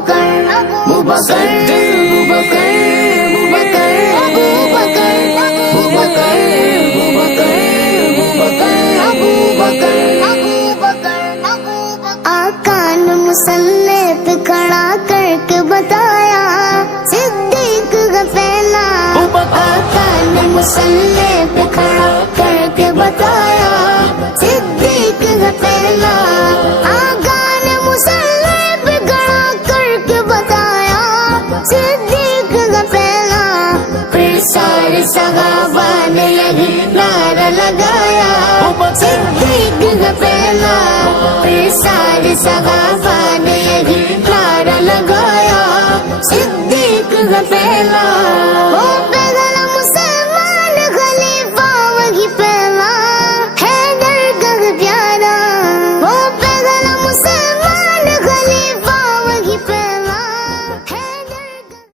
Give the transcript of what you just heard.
بکر ابو بکر ابو بکر ابو بکر ابو بکر ابو بکر ابو بکر ابو بکر ابو بکر آقا نے مصلی پہ کھڑا کر کے بتایا صدیق کا پہلا آقا نے مصلی پہ کھڑا کر کے بتایا صدیق کا پہلا آقا نے مصلی پہ کھڑا کر کے بتایا صدیق کا پہلا پھر سارے صحابہ نے یہی نعرہ لگایا صدیق کا پہلا پھر سارے صحابہ نے یہی نعرہ لگایا صدیق کا پہلا